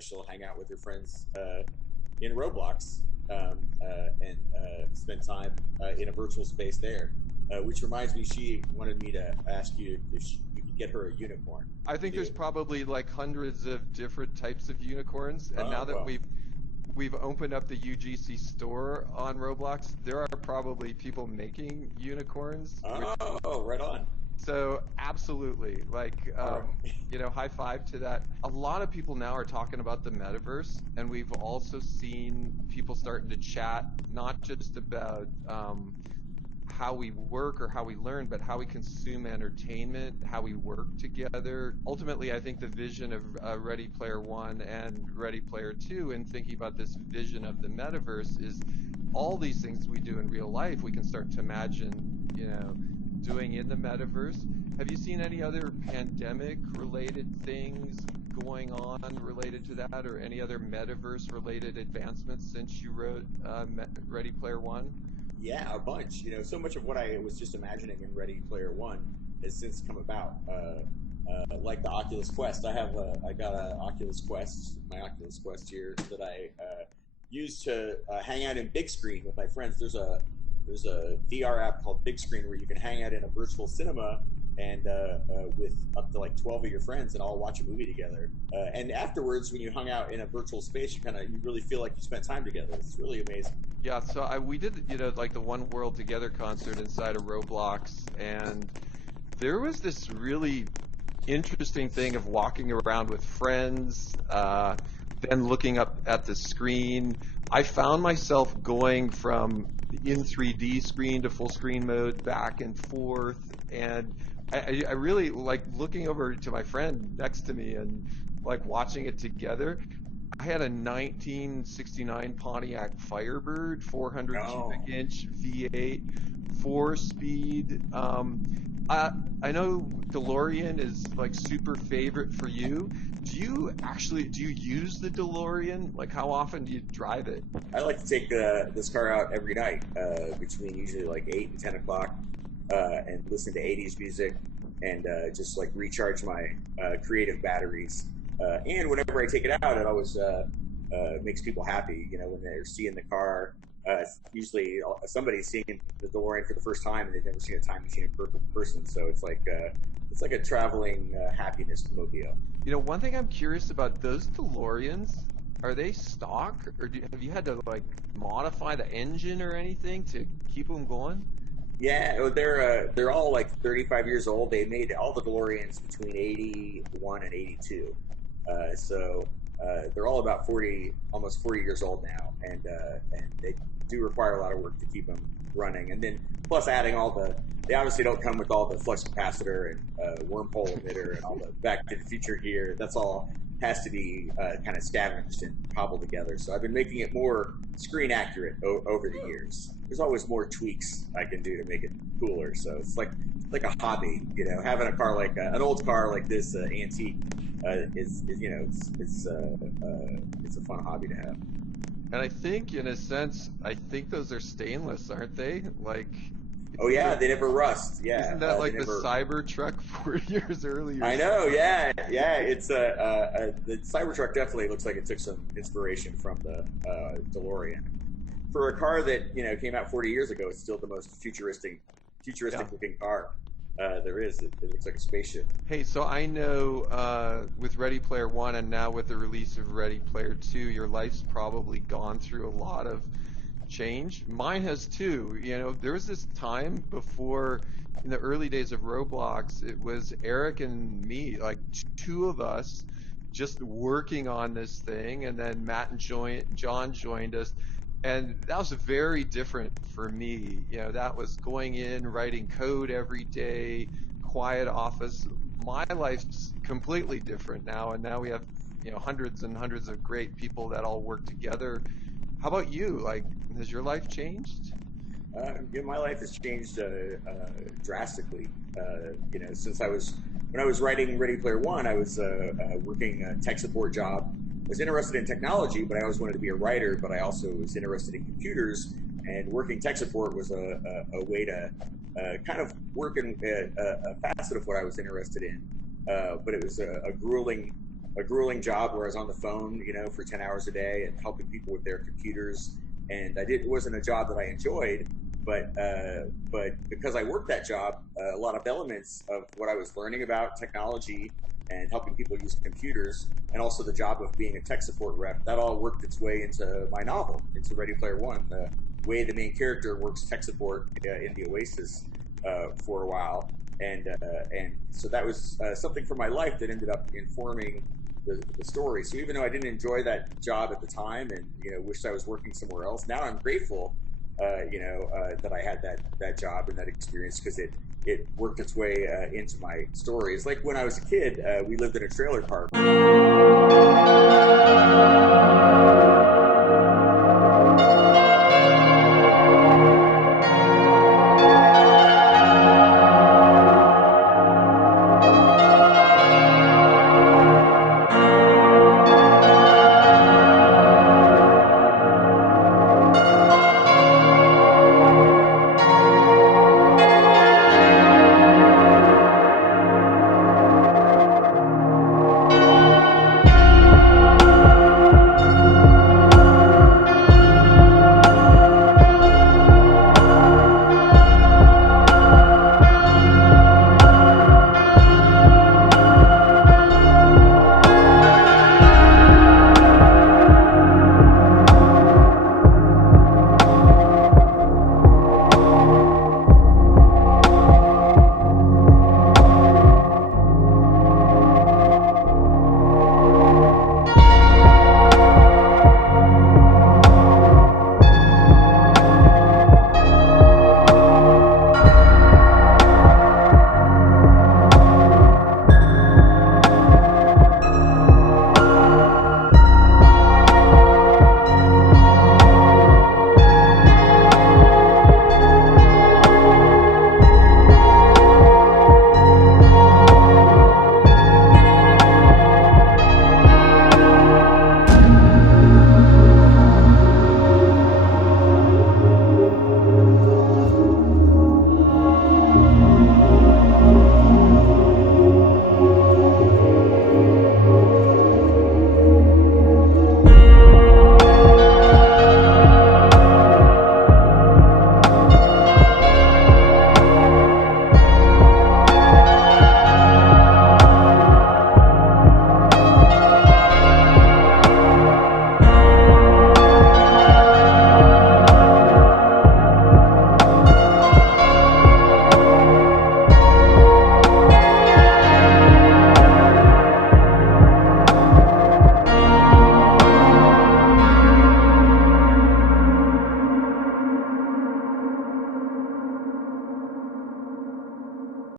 she'll hang out with her friends in Roblox and spend time in a virtual space there. Which reminds me, she wanted me to ask you if you could get her a unicorn. I think Yeah. there's probably like hundreds of different types of unicorns, and now Oh, that well. we've opened up the UGC store on Roblox, there are probably people making unicorns, which Oh, right on. so absolutely, like, All right. high five to that. A lot of people now are talking about the metaverse, and we've also seen people starting to chat not just about how we work or how we learn, but how we consume entertainment, how we work together. Ultimately, I think the vision of Ready Player One and Ready Player Two, and thinking about this vision of the metaverse, is all these things we do in real life, we can start to imagine, doing in the metaverse. Have you seen any other pandemic-related things going on related to that, or any other metaverse-related advancements since you wrote Ready Player One? Yeah, a bunch. So much of what I was just imagining in Ready Player One has since come about. Like the Oculus Quest, I got a Oculus Quest, my Oculus Quest here that I use to hang out in big screen with my friends. There's a VR app called Big Screen where you can hang out in a virtual cinema and with up to like 12 of your friends and all watch a movie together. And afterwards, when you hung out in a virtual space, you really feel like you spent time together. It's really amazing. Yeah, so we did, like the One World Together concert inside of Roblox, and there was this really interesting thing of walking around with friends, then looking up at the screen. I found myself going from the in 3D screen to full screen mode back and forth, and I really like looking over to my friend next to me and like watching it together. I had a 1969 Pontiac Firebird, 400 cubic No. inch V8, 4-speed. I know DeLorean is like super favorite for you. Do you use the DeLorean? Like, how often do you drive it? I like to take this car out every night between usually like 8 and 10 o'clock and listen to 80s music and just like recharge my creative batteries. And whenever I take it out, it always makes people happy. When they're seeing the car, usually somebody's seeing the DeLorean for the first time and they've never seen a time machine in person. So it's like a traveling happiness mobile. One thing I'm curious about, those DeLoreans, are they stock, or have you had to like modify the engine or anything to keep them going? Yeah, they're all like 35 years old. They made all the DeLoreans between 81 and 82, they're all about 40, almost 40 years old now, and they do require a lot of work to keep them running. And then plus adding they obviously don't come with all the flux capacitor and wormhole emitter and all the Back to the Future gear. That's all has to be kind of scavenged and cobbled together. So I've been making it more screen accurate over the years. There's always more tweaks I can do to make it cooler. So it's like a hobby, having a car like an old car like this antique is it's a fun hobby to have. And I think, in a sense, I think those are stainless, aren't they? Like, Oh isn't yeah, that, they never rust. Yeah, isn't that they like the never. Cybertruck 40 years earlier? I know. Yeah, yeah. It's the Cybertruck definitely looks like it took some inspiration from the DeLorean. For a car that came out 40 years ago, it's still the most Yeah. futuristic looking car there is. It looks like a spaceship. Hey, so I know with Ready Player One and now with the release of Ready Player Two, your life's probably gone through a lot of change. Mine has too. There was this time before, in the early days of Roblox, it was Eric and me, like two of us, just working on this thing, and then Matt and John joined us. And that was very different for me. That was going in, writing code every day, quiet office. My life's completely different now, and now we have, hundreds and hundreds of great people that all work together. How about you? Like, has your life changed? My life has changed drastically. Since when I was writing Ready Player One, I was working a tech support job. I was interested in technology, but I always wanted to be a writer. But I also was interested in computers, and working tech support was a way to kind of work in a facet of what I was interested in. But it was a grueling a grueling job where I was on the phone, for 10 hours a day and helping people with their computers. And it wasn't a job that I enjoyed, but because I worked that job, a lot of elements of what I was learning about technology and helping people use computers, and also the job of being a tech support rep, that all worked its way into my novel, into Ready Player One. The way the main character works tech support in the Oasis for a while, and so that was something from my life that ended up informing the story. So even though I didn't enjoy that job at the time, and wished I was working somewhere else, now I'm grateful, that I had that job and that experience, because it worked its way into my story. It's like when I was a kid, we lived in a trailer park.